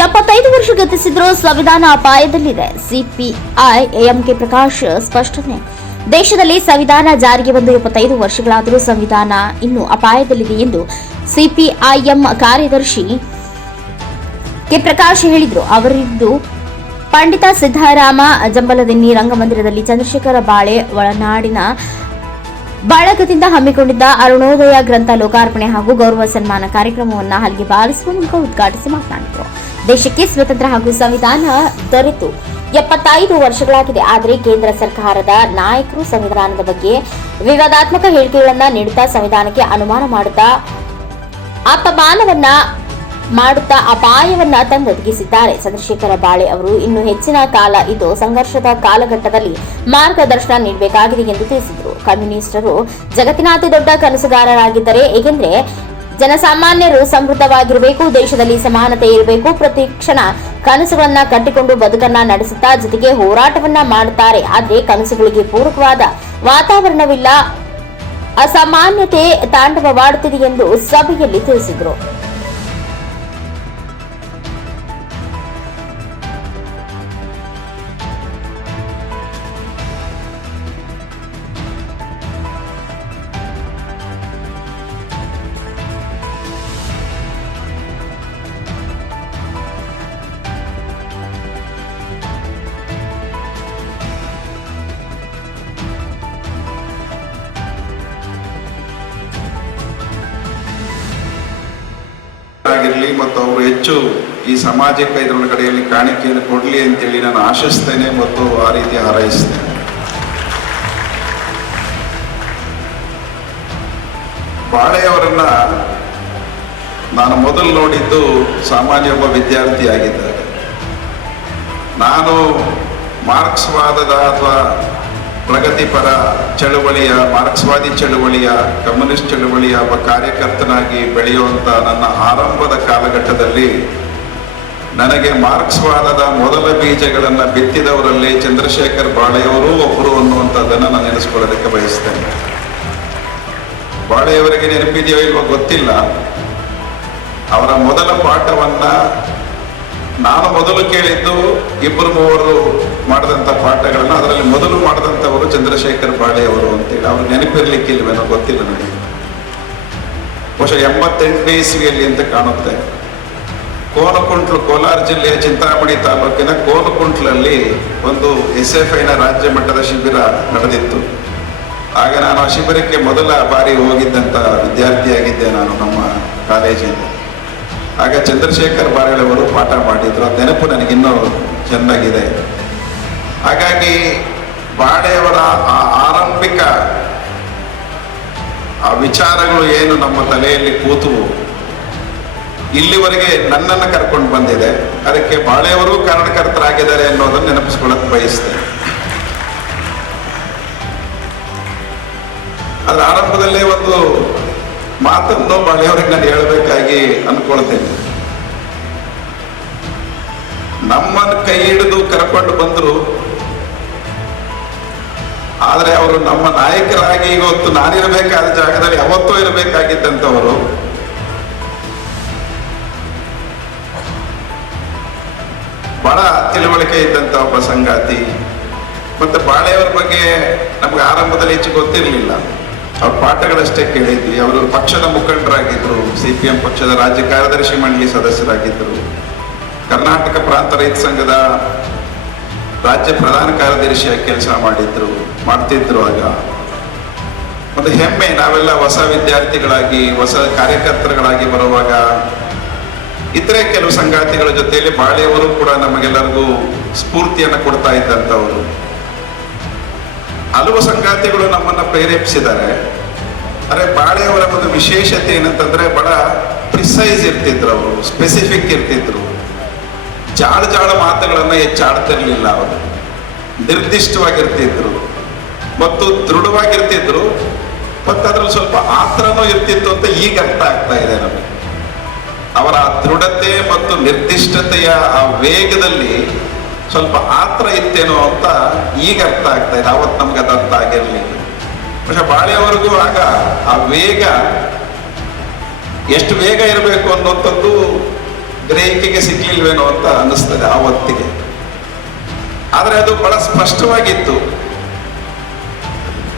ಎಪ್ಪತ್ತೈದು ವರ್ಷ ಗತಿಸಿದ್ರೂ ಸಂವಿಧಾನ ಅಪಾಯದಲ್ಲಿದೆ. ಸಿಪಿಐ ಎಂಕೆ ಪ್ರಕಾಶ್ ಸ್ಪಷ್ಟನೆ. ದೇಶದಲ್ಲಿ ಸಂವಿಧಾನ ಜಾರಿಗೆ ಬಂದು ಎಪ್ಪತ್ತೈದು ವರ್ಷಗಳಾದರೂ ಸಂವಿಧಾನ ಇನ್ನೂ ಅಪಾಯದಲ್ಲಿದೆ ಎಂದು ಸಿಪಿಐಎಂ ಕಾರ್ಯದರ್ಶಿ ಕೆ ಪ್ರಕಾಶ್ ಹೇಳಿದರು. ಅವರಿದ್ದು ಪಂಡಿತ ಸಿದ್ದರಾಮ ಜಂಬಲದಿನ್ನಿ ರಂಗಮಂದಿರದಲ್ಲಿ ಚಂದ್ರಶೇಖರ ಬಾಳೆ ಒಳನಾಡಿನ ಬಳಗದಿಂದ ಹಮ್ಮಿಕೊಂಡಿದ್ದ ಅರುಣೋದಯ ಗ್ರಂಥ ಲೋಕಾರ್ಪಣೆ ಹಾಗೂ ಗೌರವ ಸನ್ಮಾನ ಕಾರ್ಯಕ್ರಮವನ್ನು ಹಲ್ಗೆ ಬಾರಿಸುವ ಮೂಲಕ ಉದ್ಘಾಟಿಸಿ ಮಾತನಾಡಿದರು. ದೇಶಕ್ಕೆ ಸ್ವತಂತ್ರ ಹಾಗೂ ಸಂವಿಧಾನ ದೊರೆತು. ಎಪ್ಪತ್ತೈದು ವರ್ಷಗಳಾಗಿದೆ, ಆದರೆ ಕೇಂದ್ರ ಸರ್ಕಾರದ ನಾಯಕರು ಸಂವಿಧಾನದ ಬಗ್ಗೆ ವಿವಾದಾತ್ಮಕ ಹೇಳಿಕೆಗಳನ್ನು ನೀಡುತ್ತಾ ಸಂವಿಧಾನಕ್ಕೆ ಅನುಮಾನ ಮಾಡುತ್ತಾ ಅಪಮಾನವನ್ನ ಮಾಡುತ್ತಾ ಅಪಾಯವನ್ನ ತಂದೊದಗಿಸಿದ್ದಾರೆ. ಚಂದ್ರಶೇಖರ ಬಾಳೆ ಅವರು ಇನ್ನು ಹೆಚ್ಚಿನ ಕಾಲ ಇದು ಸಂಘರ್ಷದ ಕಾಲಘಟ್ಟದಲ್ಲಿ ಮಾರ್ಗದರ್ಶನ ನೀಡಬೇಕಾಗಿದೆ ಎಂದು ತಿಳಿಸಿದರು. ಕಮ್ಯುನಿಸ್ಟರು ಜಗತ್ತಿನ ಅತಿ ದೊಡ್ಡ ಕನಸುಗಾರರಾಗಿದ್ದರೆ ಏಕೆಂದರೆ ಜನಸಾಮಾನ್ಯರು ಸಮೃದ್ಧವಾಗಿರಬೇಕು, ದೇಶದಲ್ಲಿ ಸಮಾನತೆ ಇರಬೇಕು, ಪ್ರತಿ ಕ್ಷಣ ಕನಸುಗಳನ್ನ ಕಟ್ಟಿಕೊಂಡು ಬದುಕನ್ನ ನಡೆಸುತ್ತಾ ಜೊತೆಗೆ ಹೋರಾಟವನ್ನ ಮಾಡುತ್ತಾರೆ. ಆದರೆ ಕನಸುಗಳಿಗೆ ಪೂರಕವಾದ ವಾತಾವರಣವಿಲ್ಲ, ಅಸಾಮಾನ್ಯತೆ ತಾಂಡವವಾಡುತ್ತಿದೆ ಎಂದು ಸಭೆಯಲ್ಲಿ ತಿಳಿಸಿದರು. ಮತ್ತು ಅವರು ಹೆಚ್ಚು ಈ ಸಮಾಜಕ್ಕೆ ಇದರೊಳಗಡೆಯಲ್ಲಿ ಕಾಣಿಕೆಯನ್ನು ಕೊಡಲಿ ಅಂತೇಳಿ ನಾನು ಆಶಿಸ್ತೇನೆ ಮತ್ತು ಆ ರೀತಿ ಹಾರೈಸ್ತೇನೆ. ಬಾಳೆಯವರನ್ನ ನಾನು ಮೊದಲು ನೋಡಿದ್ದು ಸಾಮಾನ್ಯ ಒಬ್ಬ ವಿದ್ಯಾರ್ಥಿಯಾಗಿದ್ದಾಗ ನಾನು ಮಾರ್ಕ್ಸ್ವಾದದ ಅಥವಾ ಪ್ರಗತಿಪರ ಚಳುವಳಿಯ, ಮಾರ್ಕ್ಸ್ವಾದಿ ಚಳುವಳಿಯ, ಕಮ್ಯುನಿಸ್ಟ್ ಚಳುವಳಿಯ ಒಬ್ಬ ಕಾರ್ಯಕರ್ತನಾಗಿ ಬೆಳೆಯುವಂಥ ನನ್ನ ಆರಂಭದ ಕಾಲಘಟ್ಟದಲ್ಲಿ ನನಗೆ ಮಾರ್ಕ್ಸ್ವಾದದ ಮೊದಲ ಬೀಜಗಳನ್ನು ಬಿತ್ತಿದವರಲ್ಲಿ ಚಂದ್ರಶೇಖರ್ ಬಾಳೆಯವರು ಒಬ್ಬರು ಅನ್ನುವಂಥದ್ದನ್ನು ನಾನು ನೆನೆಸ್ಕೊಳ್ಳೋದಕ್ಕೆ ಬಯಸ್ತೇನೆ. ಬಾಳೆಯವರಿಗೆ ನೆನಪಿದೆಯೋ ಇಲ್ವೋ ಗೊತ್ತಿಲ್ಲ. ಅವರ ಮೊದಲ ಪಾಠವನ್ನ ನಾನು ಮೊದಲು ಕೇಳಿದ್ದು ಇಬ್ಬರು ಮೂವರು ಮಾಡಿದಂಥ ಪಾಠಗಳನ್ನ ಅದರಲ್ಲಿ ಮೊದಲು ಮಾಡಿದಂಥವರು ಚಂದ್ರಶೇಖರ್ ಬಾಳೆಯವರು ಅಂತೇಳಿ. ಅವ್ರು ನೆನಪಿರ್ಲಿಕ್ಕಿಲ್ವೇನೋ ಗೊತ್ತಿಲ್ಲ ನನಗೆ. ಬಹುಶಃ ಎಂಬತ್ತೆಂಟನೇ ಇಸ್ವಿಯಲ್ಲಿ ಅಂತ ಕಾಣುತ್ತೆ. ಕೋಲಕುಂಟ್ಲು ಕೋಲಾರ ಜಿಲ್ಲೆಯ ಚಿಂತಾಮಣಿ ತಾಲೂಕಿನ ಕೋಲಕುಂಟ್ಲಲ್ಲಿ ಒಂದು ಎಸ್ ಎಫ್ ಐನ ರಾಜ್ಯ ಮಟ್ಟದ ಶಿಬಿರ ನಡೆದಿತ್ತು. ಆಗ ನಾನು ಆ ಶಿಬಿರಕ್ಕೆ ಮೊದಲ ಬಾರಿ ಹೋಗಿದ್ದಂಥ ವಿದ್ಯಾರ್ಥಿಯಾಗಿದ್ದೆ ನಾನು ನಮ್ಮ ಕಾಲೇಜಿಂದ. ಆಗ ಚಂದ್ರಶೇಖರ್ ಬಾರೇಳವರು ಪಾಠ ಮಾಡಿದ್ರು. ನೆನಪು ನನಗಿನ್ನೂ ಚೆನ್ನಾಗಿದೆ. ಹಾಗಾಗಿ ಬಾಳೆಯವರ ಆ ಆರಂಭಿಕ, ಆ ವಿಚಾರಗಳು ಏನು ನಮ್ಮ ತಲೆಯಲ್ಲಿ ಕೂತುವು, ಇಲ್ಲಿವರೆಗೆ ನನ್ನನ್ನು ಕರ್ಕೊಂಡು ಬಂದಿದೆ. ಅದಕ್ಕೆ ಬಾಳೆಯವರು ಕಾರಣಕರ್ತರಾಗಿದ್ದಾರೆ ಅನ್ನೋದನ್ನು ನೆನಪಿಸ್ಕೊಳ್ಳೋಕೆ ಬಯಸ್ತೇನೆ. ಅದರ ಆರಂಭದಲ್ಲೇ ಒಂದು ಮಾತನ್ನು ಬಳೆಯವ್ರಿಗೆ ನಾನು ಹೇಳಬೇಕಾಗಿ ಅನ್ಕೊಳ್ತೇನೆ. ನಮ್ಮನ್ನು ಕೈ ಹಿಡಿದು ಕರ್ಕೊಂಡು ಬಂದರು. ಆದರೆ ಅವರು ನಮ್ಮ ನಾಯಕರಾಗಿ ಇವತ್ತು ನಾನಿರಬೇಕಾದ ಜಾಗದಲ್ಲಿ ಯಾವತ್ತೂ ಇರಬೇಕಾಗಿದ್ದಂಥವರು. ಬಹಳ ತಿಳುವಳಿಕೆ ಇದ್ದಂಥ ಒಬ್ಬ ಸಂಗಾತಿ. ಮತ್ತೆ ಬಾಳೆಯವರ ಬಗ್ಗೆ ನಮ್ಗೆ ಆರಂಭದಲ್ಲಿ ಹೆಚ್ಚು ಗೊತ್ತಿರಲಿಲ್ಲ. ಅವ್ರ ಪಾಠಗಳಷ್ಟೇ ಕೇಳಿದ್ವಿ. ಅವರು ಪಕ್ಷದ ಮುಖಂಡರಾಗಿದ್ದರು ಸಿ ಪಿ ಎಂ ಪಕ್ಷದ ರಾಜ್ಯ ಕಾರ್ಯದರ್ಶಿ ಮಂಡಳಿ ಸದಸ್ಯರಾಗಿದ್ದರು ಕರ್ನಾಟಕ ಪ್ರಾಂತ ರೈತ ಸಂಘದ ರಾಜ್ಯ ಪ್ರಧಾನ ಕಾರ್ಯದರ್ಶಿಯಾಗಿ ಕೆಲಸ ಮಾಡಿದ್ರು, ಮಾಡ್ತಿದ್ರು ಆಗ. ಒಂದು ಹೆಮ್ಮೆ, ನಾವೆಲ್ಲ ಹೊಸ ವಿದ್ಯಾರ್ಥಿಗಳಾಗಿ, ಹೊಸ ಕಾರ್ಯಕರ್ತರುಗಳಾಗಿ ಬರುವಾಗ ಇತರೆ ಕೆಲವು ಸಂಗಾತಿಗಳ ಜೊತೆಯಲ್ಲಿ ಬಾಳೆಯವರು ಕೂಡ ನಮಗೆಲ್ಲರಿಗೂ ಸ್ಫೂರ್ತಿಯನ್ನು ಕೊಡ್ತಾ ಇದ್ದಂಥವರು. ಹಲವು ಸಂಗಾತಿಗಳು ನಮ್ಮನ್ನು ಪ್ರೇರೇಪಿಸಿದ್ದಾರೆ. ಆದರೆ ಬಾಳೆಯವರ ಒಂದು ವಿಶೇಷತೆ ಏನಂತಂದ್ರೆ ಬಡ ಪ್ರಿಸೈಸ್ ಇರ್ತಿದ್ರು ಅವರು ಸ್ಪೆಸಿಫಿಕ್ ಇರ್ತಿದ್ರು. ಜಾಳ ಜಾಳ ಮಾತುಗಳನ್ನು ಹೆಚ್ಚಾಡ್ತಿರ್ಲಿಲ್ಲ ಅವರು. ನಿರ್ದಿಷ್ಟವಾಗಿರ್ತಿದ್ರು. ಮತ್ತು ದೃಢವಾಗಿರ್ತಿದ್ರು. ಮತ್ತು ಅದ್ರಲ್ಲಿ ಸ್ವಲ್ಪ ಆತ್ರನೂ ಇರ್ತಿತ್ತು ಅಂತ ಈಗ ಅರ್ಥ ಆಗ್ತಾ ಇದೆ ನಮಗೆ. ಅವರ ದೃಢತೆ ಮತ್ತು ನಿರ್ದಿಷ್ಟತೆಯ ಆ ವೇಗದಲ್ಲಿ ಸ್ವಲ್ಪ ಆತ್ರ ಇತ್ತೇನೋ ಅಂತ ಈಗ ಅರ್ಥ ಆಗ್ತಾ ಇದೆ. ಅವತ್ತು ನಮ್ಗೆ ಅದು ಅರ್ಥ ಆಗಿರ್ಲಿಲ್ಲ. പക്ഷെ ಬಾಳೆಯವರೆಗೂ ಆಗ ಆ ವೇಗ ಎಷ್ಟು ವೇಗ ಇರಬೇಕು ಅನ್ನುವಂಥದ್ದು ಗ್ರಹಿಕೆಗೆ ಸಿಗ್ಲಿಲ್ವೇನೋ ಅಂತ ಅನ್ನಿಸ್ತದೆ ಆ ಹೊತ್ತಿಗೆ ಆದರೆ ಅದು ಬಹಳ ಸ್ಪಷ್ಟವಾಗಿತ್ತು